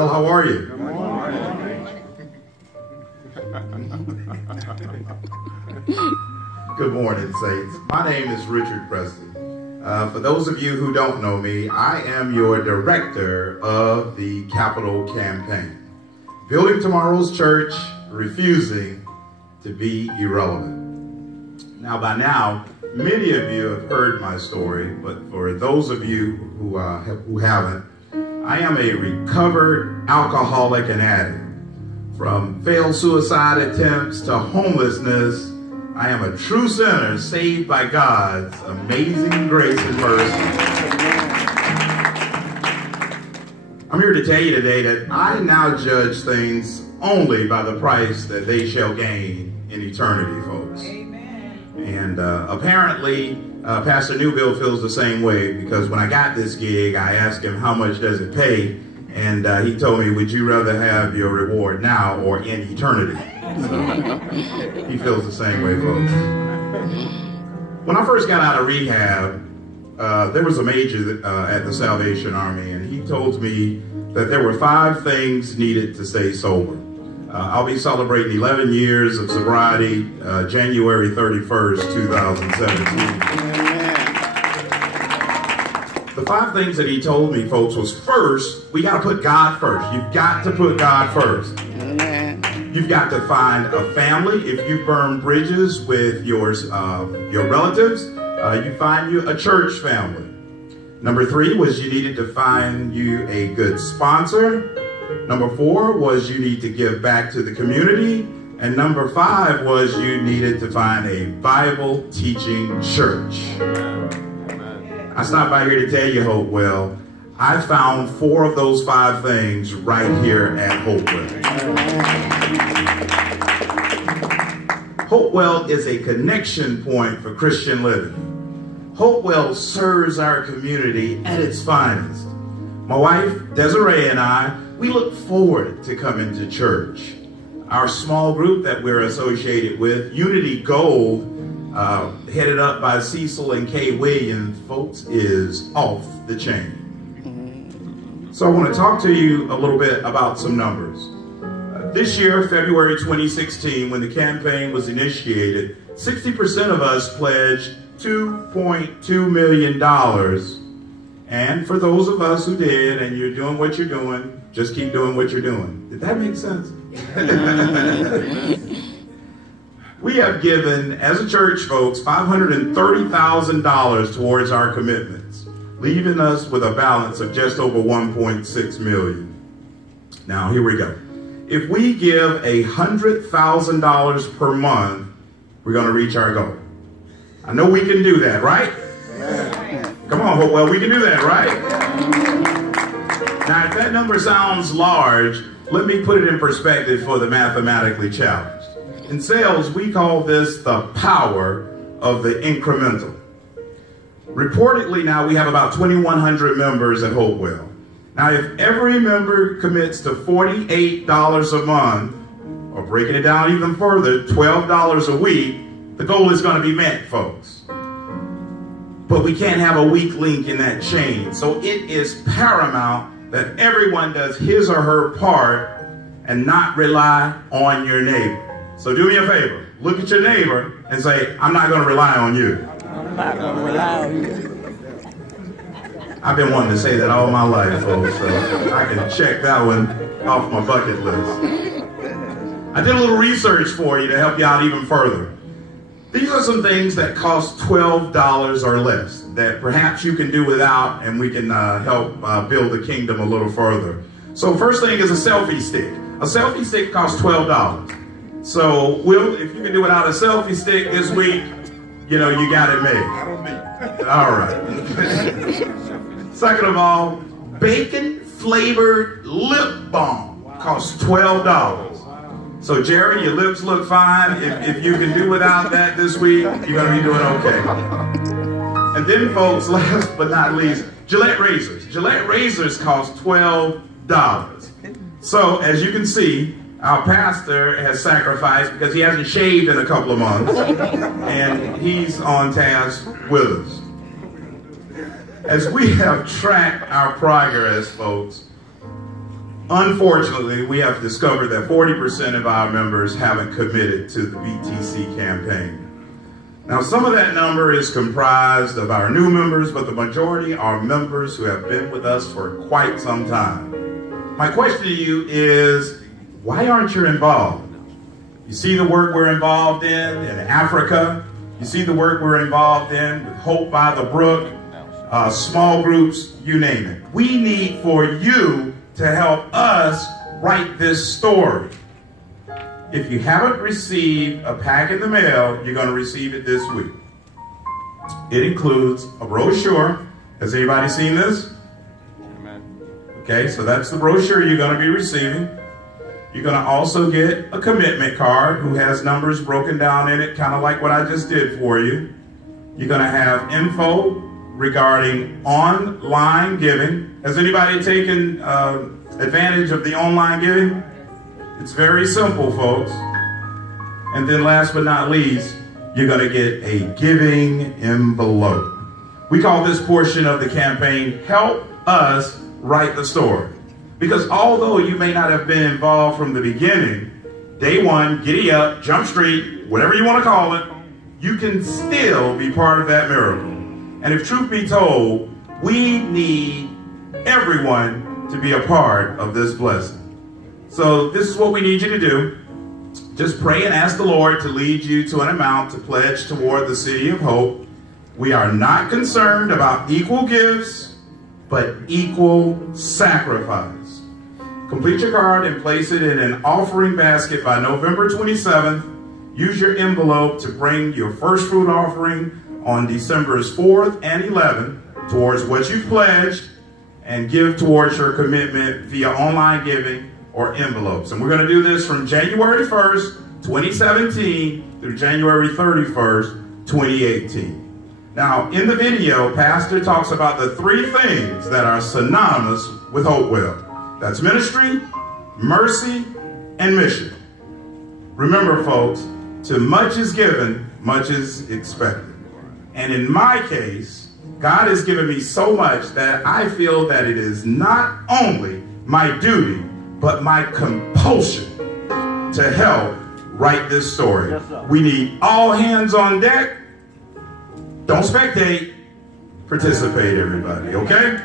Well, how are you? Good morning. Good morning, saints. My name is Richard Preston. For those of you who don't know me, I am your director of the Capital Campaign. Building tomorrow's church, refusing to be irrelevant. Now, by now, many of you have heard my story, but for those of you who haven't, I am a recovered alcoholic and addict. From failed suicide attempts to homelessness, I am a true sinner saved by God's amazing grace and mercy. I'm here to tell you today that I now judge things only by the price that they shall gain in eternity, folks. Amen. And apparently, Pastor Newville feels the same way, because when I got this gig, I asked him, how much does it pay? And he told me, would you rather have your reward now or in eternity? So he feels the same way, folks. When I first got out of rehab, there was a major at the Salvation Army, and he told me that there were 5 things needed to stay sober. I'll be celebrating 11 years of sobriety January 31st, 2017. The 5 things that he told me, folks, was first, we got to put God first. You've got to put God first. You've got to find a family. If you burn bridges with your relatives, you find you a church family. Number 3 was you needed to find you a good sponsor. Number 4 was you need to give back to the community. And number 5 was you needed to find a Bible teaching church. I stopped by here to tell you, Hopewell, I found 4 of those 5 things right here at Hopewell. Hopewell is a connection point for Christian living. Hopewell serves our community at its finest. My wife, Desiree, and I, we look forward to coming to church. Our small group that we're associated with, Unity Gold, headed up by Cecil and Kay Williams, folks, is off the chain. So I want to talk to you a little bit about some numbers. This year, February 2016, when the campaign was initiated, 60% of us pledged $2.2 million. And for those of us who did, and you're doing what you're doing, just keep doing what you're doing. Did that make sense? We have given, as a church, folks, $530,000 towards our commitments, leaving us with a balance of just over $1.6 million. Now, here we go. If we give $100,000 per month, we're going to reach our goal. I know we can do that, right? Yeah. Come on, Hopewell, we can do that, right? Now, if that number sounds large, let me put it in perspective for the mathematically challenged. In sales, we call this the power of the incremental. Reportedly now, we have about 2,100 members at Hopewell. Now, if every member commits to $48 a month, or breaking it down even further, $12 a week, the goal is going to be met, folks. But we can't have a weak link in that chain. So it is paramount that everyone does his or her part and not rely on your neighbor. So do me a favor, look at your neighbor and say, I'm not going to rely on you. I'm not going to rely on you. I've been wanting to say that all my life, folks, so I can check that one off my bucket list. I did a little research for you to help you out even further. These are some things that cost $12 or less that perhaps you can do without, and we can help build the kingdom a little further. So first thing is a selfie stick. A selfie stick costs $12. So, Will, if you can do without a selfie stick this week, you know, you got it made. All right. Second of all, bacon-flavored lip balm costs $12. So, Jerry, your lips look fine. If you can do without that this week, you're going to be doing okay. And then, folks, last but not least, Gillette razors. Gillette razors cost $12. So, as you can see, our pastor has sacrificed because he hasn't shaved in a couple of months, and he's on task with us. As we have tracked our progress, folks, Unfortunately, we have discovered that 40% of our members haven't committed to the BTC campaign. Now, some of that number is comprised of our new members, but the majority are members who have been with us for quite some time. My question to you is, why aren't you involved? You see the work we're involved in Africa. You see the work we're involved in with Hope by the Brook, small groups, you name it. We need for you to help us write this story. If you haven't received a pack in the mail, you're going to receive it this week. It includes a brochure. Has anybody seen this? Amen. Okay, so that's the brochure you're going to be receiving. You're going to also get a commitment card who has numbers broken down in it, kind of like what I just did for you. You're going to have info regarding online giving. Has anybody taken advantage of the online giving? It's very simple, folks. And then last but not least, you're going to get a giving envelope. We call this portion of the campaign, Help Us Write the Story. Because although you may not have been involved from the beginning, day one, giddy up, jump street, whatever you want to call it, you can still be part of that miracle. And if truth be told, we need everyone to be a part of this blessing. So this is what we need you to do. Just pray and ask the Lord to lead you to an amount to pledge toward the City of Hope. We are not concerned about equal gifts, but equal sacrifice. Complete your card and place it in an offering basket by November 27th. Use your envelope to bring your first fruit offering on December's 4th and 11th towards what you've pledged, and give towards your commitment via online giving or envelopes. And we're going to do this from January 1st, 2017 through January 31st, 2018. Now, in the video, Pastor talks about the three things that are synonymous with Hopewell. That's ministry, mercy, and mission. Remember, folks, to much is given, much is expected. And in my case, God has given me so much that I feel that it is not only my duty, but my compulsion to help write this story. Yes, we need all hands on deck. Don't spectate, participate, everybody, okay?